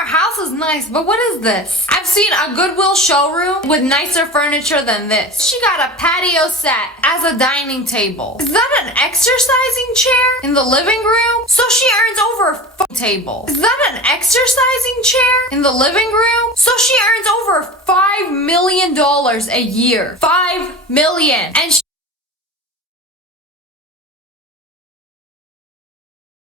our house is nice, but what is this? I've seen a Goodwill showroom with nicer furniture than this. She got a patio set as a dining table. Is that an exercising chair in the living room? So she earns over a table. Is that an exercising chair in the living room? So she earns over $5 million a year. $5 million. And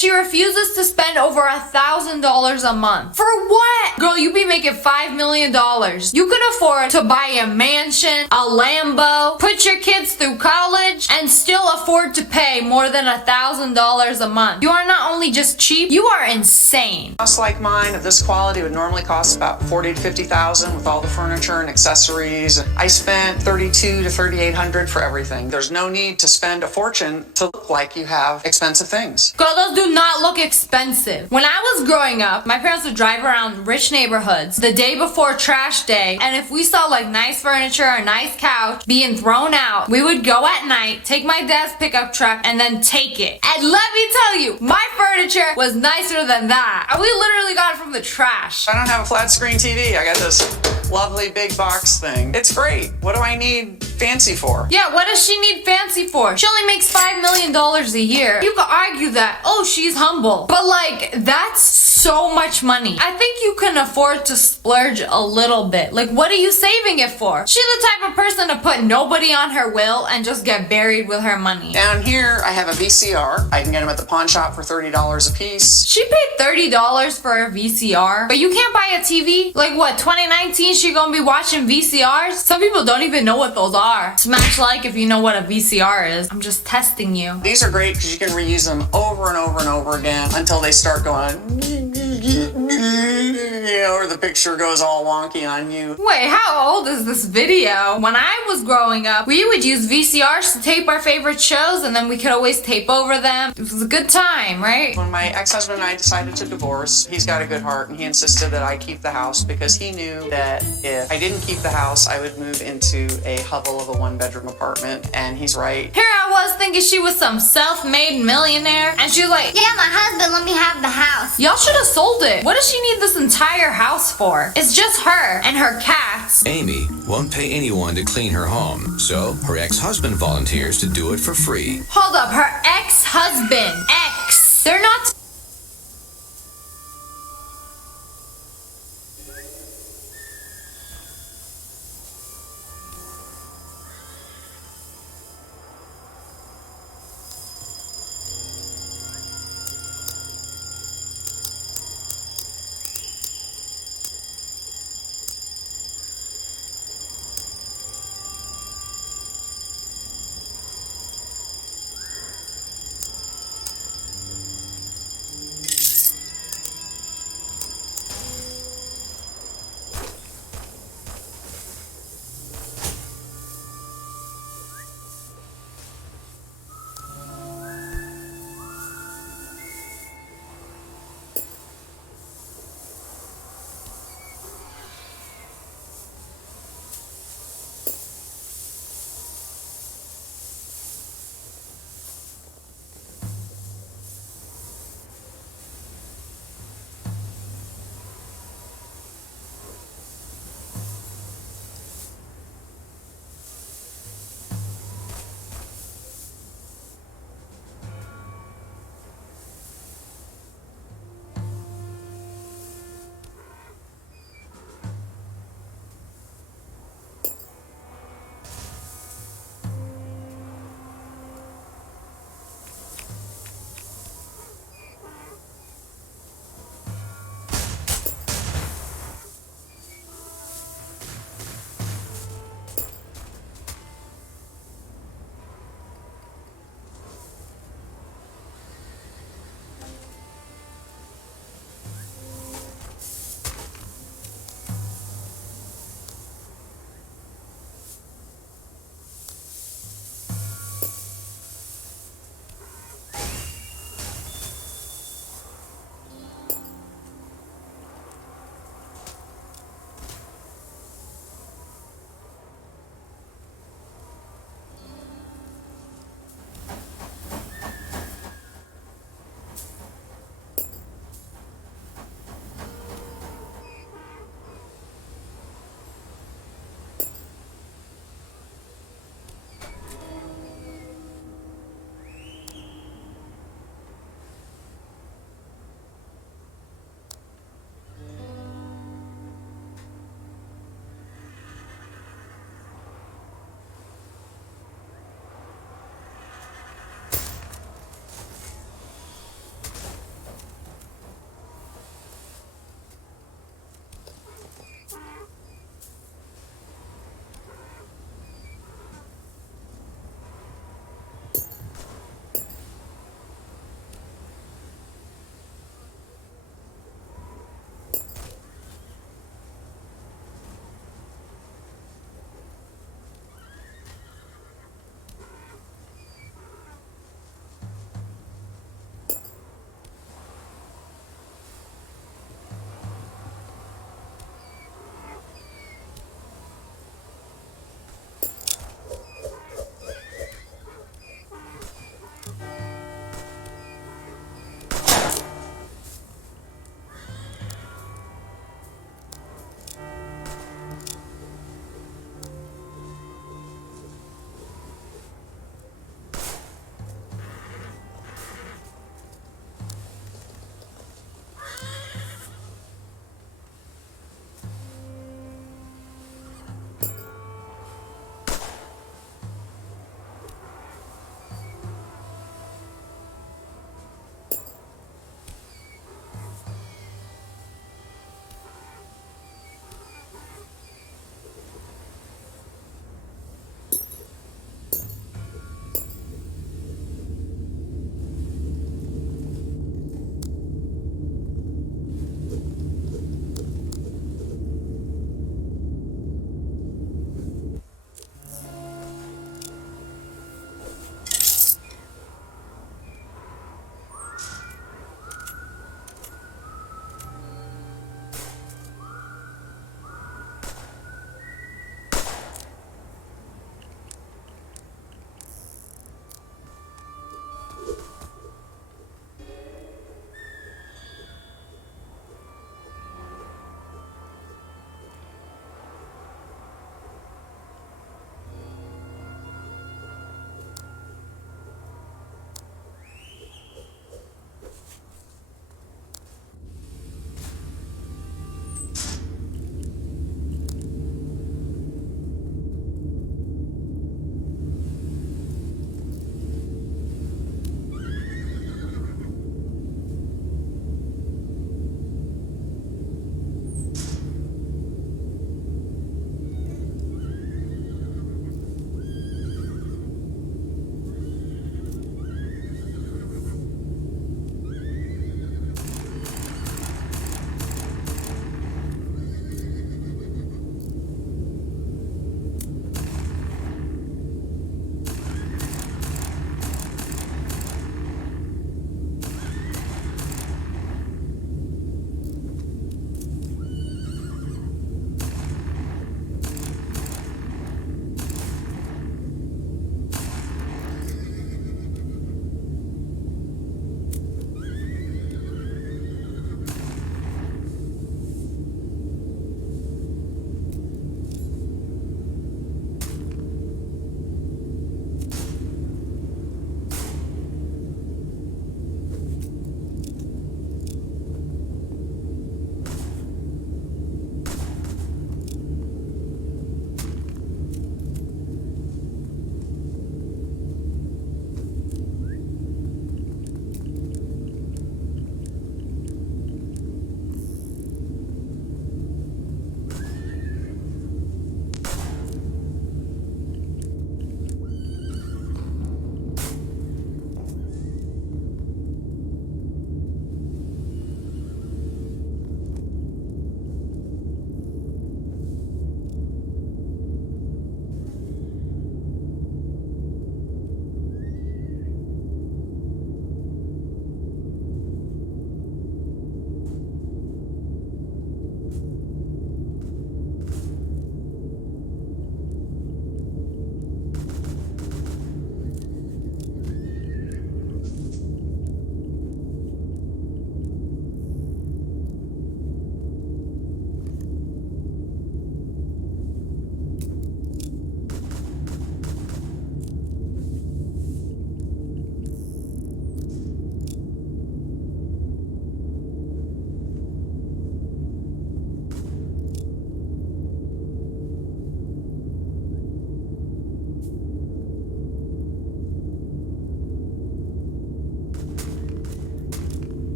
she refuses to spend over $1,000 a month. For what? Girl, you be making $5 million. You could afford to buy a mansion, a Lambo, put your kids through college, and still afford to pay more than $1,000 a month. You are not only just cheap, you are insane. A house like mine of this quality would normally cost about $40,000 to $50,000 with all the furniture and accessories. I spent $3,200 to $3,800 for everything. There's no need to spend a fortune to look like you have expensive things. Girl, those do not look expensive. When I was growing up, my parents would drive around rich neighborhoods the day before trash day, and if we saw like nice furniture, a nice couch being thrown out, we would go at night, take my dad's pickup truck, and then take it. And let me tell you, my furniture was nicer than that. We literally got it from the trash. I don't have a flat screen TV. I got this lovely big box thing. It's great. What do I need fancy for? Yeah, what does she need fancy for? She only makes $5 million a year. You could argue that, oh, she's humble. But like, that's so much money. I think you can afford to splurge a little bit. Like, what are you saving it for? She's the type of person to put nobody on her will and just get buried with her money. Down here, I have a VCR. I can get them at the pawn shop for $30 a piece. She paid $30 for a VCR, but you can't buy a TV? Like what, 2019 she gonna be watching VCRs? Some people don't even know what those are. Smash like if you know what a VCR is. I'm just testing you. These are great because you can reuse them over and over and over again until they start going, or the picture goes all wonky on you. Wait, how old is this video? When I was growing up, we would use VCRs to tape our favorite shows, and then we could always tape over them. It was a good time, right? When my ex-husband and I decided to divorce, he's got a good heart, and he insisted that I keep the house because he knew that if I didn't keep the house, I would move into a hovel of a one-bedroom apartment, and he's right. Here I was thinking she was some self-made millionaire, and she was like, Yeah, my husband let me have the house. y'all should have sold it. What does she need this entire house for? It's just her and her cats. Amy won't pay anyone to clean her home, so her ex-husband volunteers to do it for free. Hold up, her ex-husband. Ex. They're not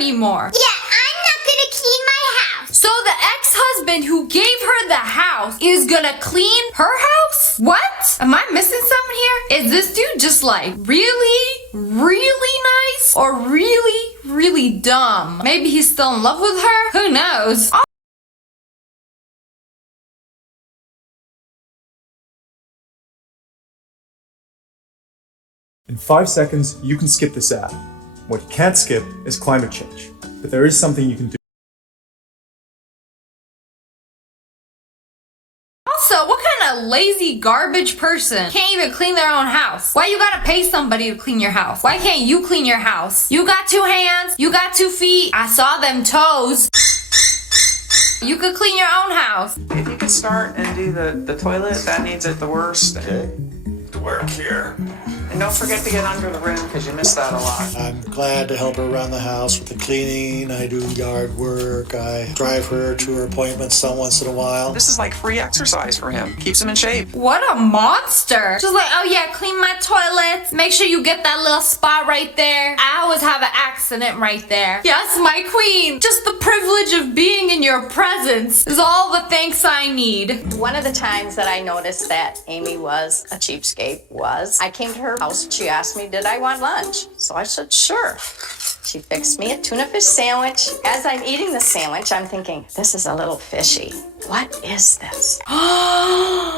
anymore. Yeah, I'm not gonna clean my house. So the ex-husband who gave her the house is gonna clean her house? What? Am I missing something here? Is this dude just like really, really nice? Or really, really dumb? Maybe he's still in love with her? Who knows? In 5 seconds, you can skip this ad. What you can't skip is climate change. But there is something you can do. Also, what kind of lazy garbage person can't even clean their own house? Why you gotta pay somebody to clean your house? Why can't you clean your house? You got 2 hands, you got 2 feet. I saw them toes. You could clean your own house. If you could start and do the toilet, that needs it the worst. Okay, to work here. And don't forget to get under the rim because you miss that a lot. I'm glad to help her around the house with the cleaning. I do yard work. I drive her to her appointments once in a while. This is like free exercise for him. Keeps him in shape. What a monster. Just like, oh yeah, clean my toilets. Make sure you get that little spot right there. I always have an accident right there. Yes, my queen. Just the privilege of being in your presence is all the thanks I need. One of the times that I noticed that Amy was a cheapskate was I came to her house. She asked me, did I want lunch? So I said, sure. She fixed me a tuna fish sandwich. As I'm eating the sandwich, I'm thinking, this is a little fishy. What is this?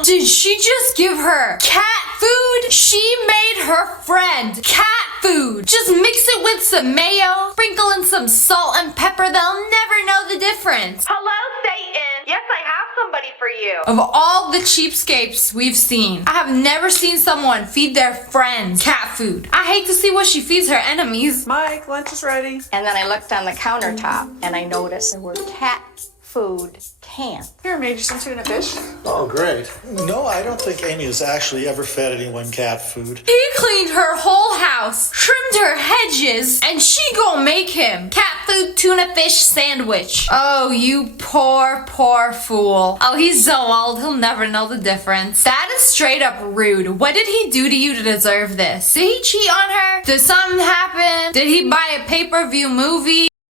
Did she just give her cat food? She made her friend cat food. Just mix it with some mayo, sprinkle in some salt and pepper. They'll never know the difference. Hello, Satan. Yes, I have somebody for you. Of all the cheapskates we've seen, I have never seen someone feed their friends cat food. I hate to see what she feeds her enemies. Mike, lunch is ready. And then I looked on the countertop and I noticed there were cat food cans. Here, made you some tuna fish. Oh, great. No, I don't think Amy has actually ever fed anyone cat food. He cleaned her whole house, trimmed her hedges, and she gon' make him cat food tuna fish sandwich. Oh, you poor, poor fool. Oh, he's so old, he'll never know the difference. That is straight up rude. What did he do to you to deserve this? Did he cheat on her? Did something happen? Did he buy a pay-per-view movie?